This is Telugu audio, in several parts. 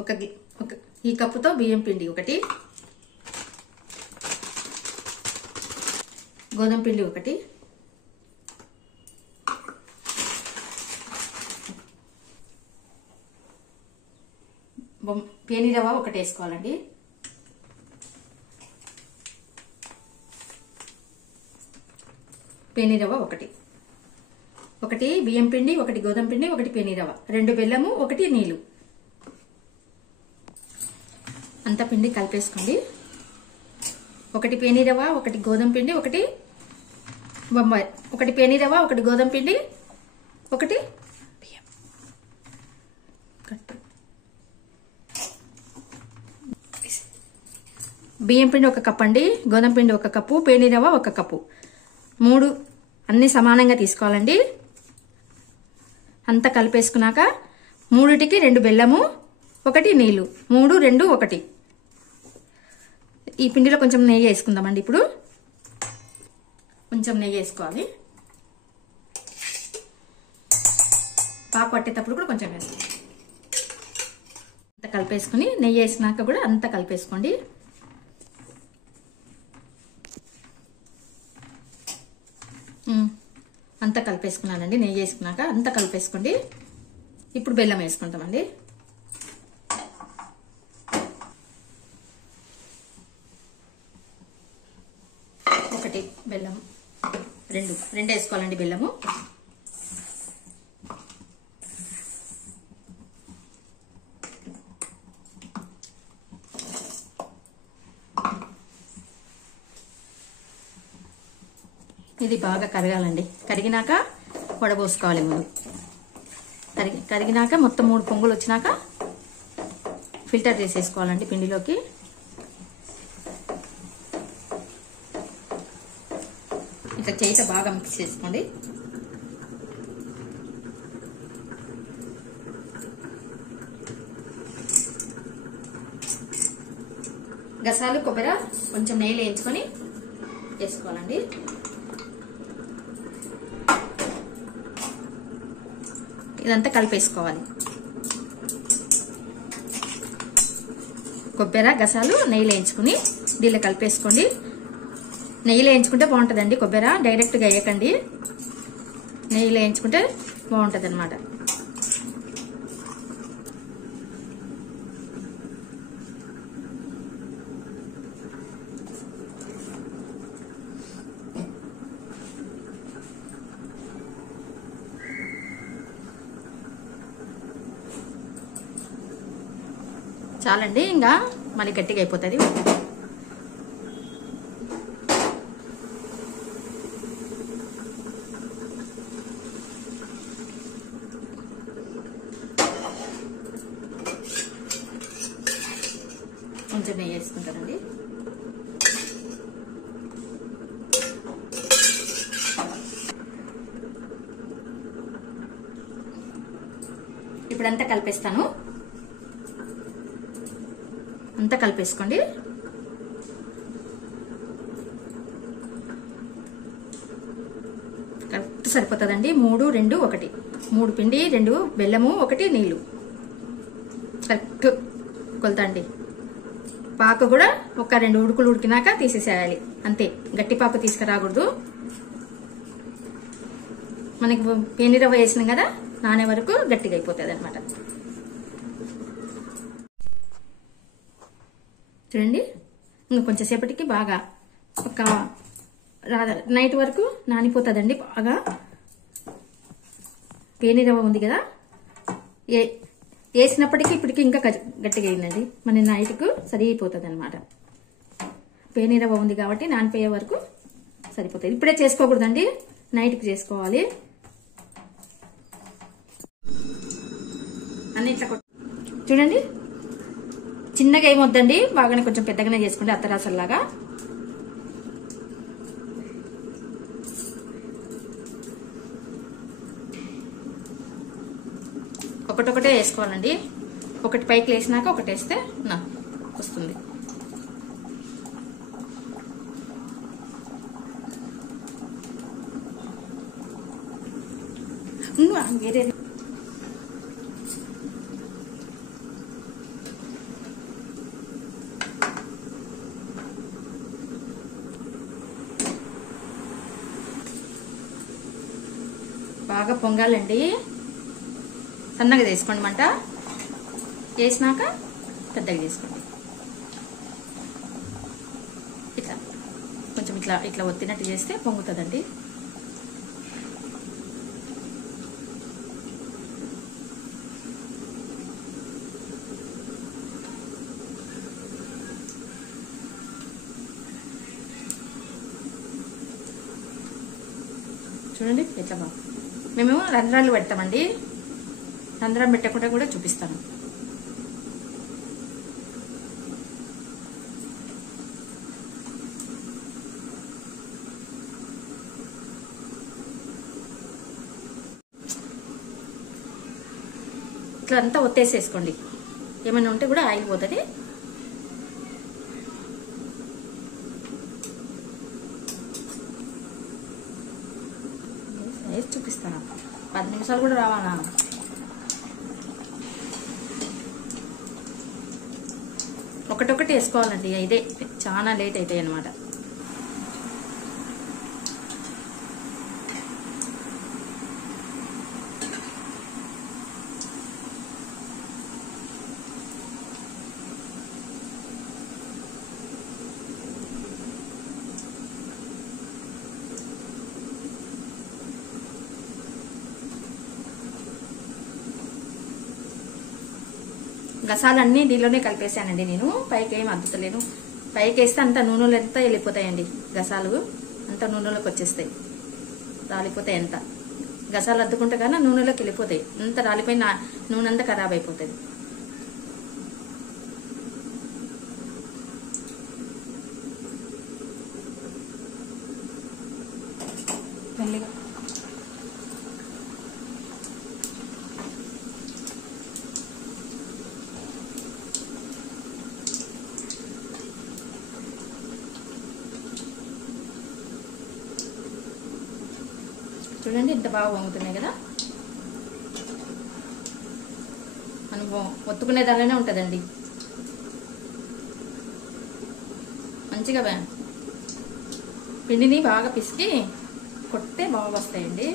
ఒక ఈ కప్పుతో బియ్యం పిండి ఒకటి, గోధుమ పిండి ఒకటి, పేని రవ్వ ఒకటి వేసుకోవాలండి. పేని రవ్వ ఒకటి బియ్యం పిండి, ఒకటి గోధుమ పిండి, ఒకటి పేని రవ్వ, 2 బెల్లము, 1 నీళ్లు. అంతా పిండి కలిపేసుకోండి. 1 పేని రవ్వ, 1 గోధుమ పిండి, 1 బొంబాయి, 1 పేని రవ్వ, 1 గోధుమ పిండి, 1 బియ్యం పిండి 1 కప్ అండి, గోధుమ పిండి 1 కప్పు, పేని రవ్వ 1 కప్పు, 3 అన్ని సమానంగా తీసుకోవాలండి. అంతా కలిపేసుకున్నాక 3టికి 2 బెల్లము, 1 నీళ్లు, 3, 2, 1. ఈ పిండిలో కొంచెం నెయ్యి వేసుకుందామండి. ఇప్పుడు కొంచెం నెయ్యి వేసుకోవాలి. పాకు పట్టేటప్పుడు కూడా కొంచెం వేసుకోండి. అంతా కలిపేసుకుని నెయ్యి వేసినాక కూడా అంతా కలిపేసుకోండి. అంతా కలిపేసుకున్నానండి. నెయ్యి వేసుకున్నాక అంతా కలిపేసుకోండి. ఇప్పుడు బెల్లం వేసుకుంటామండి. ఒకటి బెల్లం, 2 వేసుకోవాలండి బెల్లము. ఇది బాగా కరగాలండి. కరిగినాక వడబోసుకోవాలి. ముందు కరిగినాక మొత్తం 3 పొంగులు వచ్చినాక ఫిల్టర్ చేసేసుకోవాలండి పిండిలోకి. ఇట్లా చేయితో బాగా మిక్స్ చేసుకోండి. గసాలు కొబ్బరి కొంచెం నెయ్యిలో వేయించుకొని వేసుకోవాలండి. ఇదంతా కలిపేసుకోవాలి. కొబ్బరి గసాలు నెయ్యిలో వేయించుకుని దీనిలో కలిపేసుకోండి. నెయ్యిలో వేయించుకుంటే బాగుంటుందండి. కొబ్బరి డైరెక్ట్గా వేయకండి, నెయ్యిలో వేయించుకుంటే బాగుంటుంది అనమాట. చాలండి, ఇంకా మళ్ళీ గట్టిగా అయిపోతుంది. కొంచెం నెయ్యి వేసుకుంటారండి. ఇప్పుడంతా కలిపేస్తాను. అంతా కలిపేసుకోండి. కరెక్ట్ సరిపోతుందండి. 3, 2, 1. 3 పిండి, 2 బెల్లము, 1 నీళ్లు. కరెక్ట్ కొలత అండి. పాకు కూడా ఒక 2 ఉడుకులు ఉడికినాక తీసేసేయాలి. అంతే, గట్టి పాకు తీసుకురాకూడదు. మనకి పేని రవ్వ వేసినాం కదా, నానే వరకు గట్టిగా అయిపోతుంది అనమాట. చూడండి, ఇంకా కొంచెం సేపటికి బాగా ఒక నైట్ వరకు నానిపోతుందండి. బాగా పేని రవ్వ ఉంది కదా, వేసినప్పటికీ ఇప్పటికి ఇంకా గట్టిగా అయిందండి. మన నైట్కు సరిపోతుంది అనమాట. పేని రవ్వ ఉంది కాబట్టి నానిపోయే వరకు సరిపోతుంది. ఇప్పుడే చేసుకోకూడదండి, నైట్కి చేసుకోవాలి. అన్ని ఇట్లా చూడండి, చిన్నగా ఏమొద్దండి, బాగానే కొంచెం పెద్దగానే చేసుకోండి, అత్తరాసల్లాగా. ఒకటొకటే వేసుకోవాలండి. ఒకటి పైకి వేసినాక ఒకటి వేస్తే వస్తుంది. వేరే బాగా పొంగాలండి. సన్నగా తీసుకోండి మంట. వేసినాక పెద్దగా తీసుకోండి. ఇట్లా కొంచెం ఇట్లా ఇట్లా ఒత్తినట్టు చేస్తే పొంగుతుందండి. చూడండి ఎట్లా బాగా. మేము రంధ్రాలు పెడతామండి. రంధ్రం పెట్టకుండా కూడా చూపిస్తాను. ఇట్లా అంతా ఒత్తేసేసుకోండి. ఏమైనా ఉంటే కూడా ఆయిల్ పోతుంది. చూపిస్తాను. 10 నిమిషాలు కూడా రావాలా? ఒకటొకటి వేసుకోవాలండి. ఇదే చాలా లేట్ అవుతాయి అన్నమాట. గసాలన్నీ దీనిలోనే కలిపేసానండి నేను. పైకి ఏం అద్దుతలేను. పైకి వేస్తే అంత నూనెలో ఎంత వెళ్ళిపోతాయండి. గసాలు అంత నూనెలోకి వచ్చేస్తాయి, రాలిపోతాయి. ఎంత గసాలు అద్దుకుంటే కానీ నూనెలోకి వెళ్ళిపోతాయి. అంత రాలిపోయిన నూనె అంతా ఖరాబ్ అయిపోతుంది. మెల్లిగా చూడండి ఎంత బాగా వంగుతున్నాయి కదా. మనం ఒత్తుకునే దానిలోనే ఉంటుందండి. మంచిగా పిండిని బాగా పిసికి కొట్టే బాగా వస్తాయండి.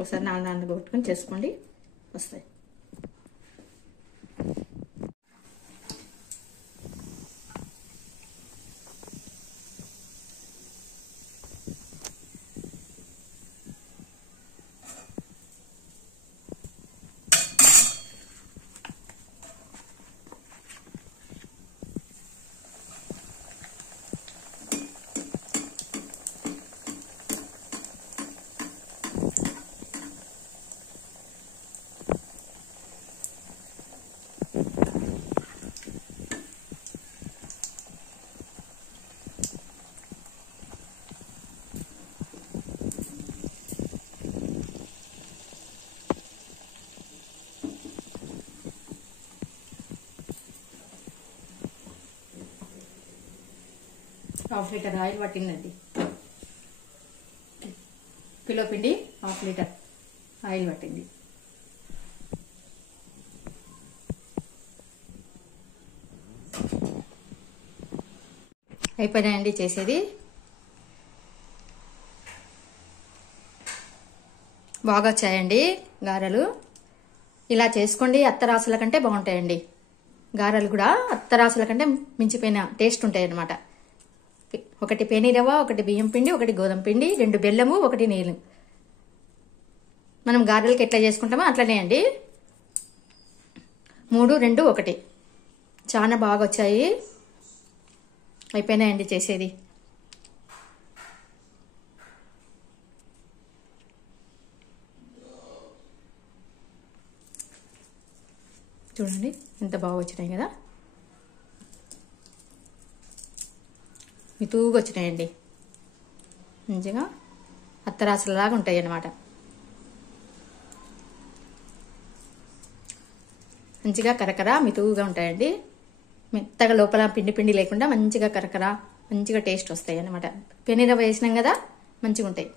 ఒకసారి 4 కొట్టుకొని చేసుకోండి, వస్తాయి. హాఫ్ లీటర్ ఆయిల్ పట్టిందండి. కిలో పిండి 1/2 లీటర్ ఆయిల్ పట్టింది. అయిపోయినాయండి చేసేది. బాగా వచ్చాయండి గారెలు. ఇలా చేసుకోండి. అత్తరాసుల కంటే బాగుంటాయండి గారెలు కూడా. అత్తరాసుల కంటే మించిపోయిన టేస్ట్ ఉంటాయి అన్నమాట. 1 పేనిరవ్వ, 1 బియ్యం పిండి, 1 గోధుమ పిండి, 2 బెల్లము, 1 నీళ్ళు. మనం గారెలకి ఎట్లా చేసుకుంటామో అట్లనే అండి. 3, 2, 1. చాలా బాగా వచ్చాయి. అయిపోయినాయండి చేసేది. చూడండి ఎంత బాగా వచ్చినాయి కదా. మితుగా వచ్చినాయండి. మంచిగా అత్తరాసులలాగా ఉంటాయి అన్నమాట. మంచిగా కరకర మితుగా ఉంటాయండి. మెత్తగా లోపల పిండి పిండి లేకుండా మంచిగా కరకర మంచిగా టేస్ట్ వస్తాయి అన్నమాట. పెనీరవ్వ వేసినాం కదా, మంచిగా ఉంటాయి.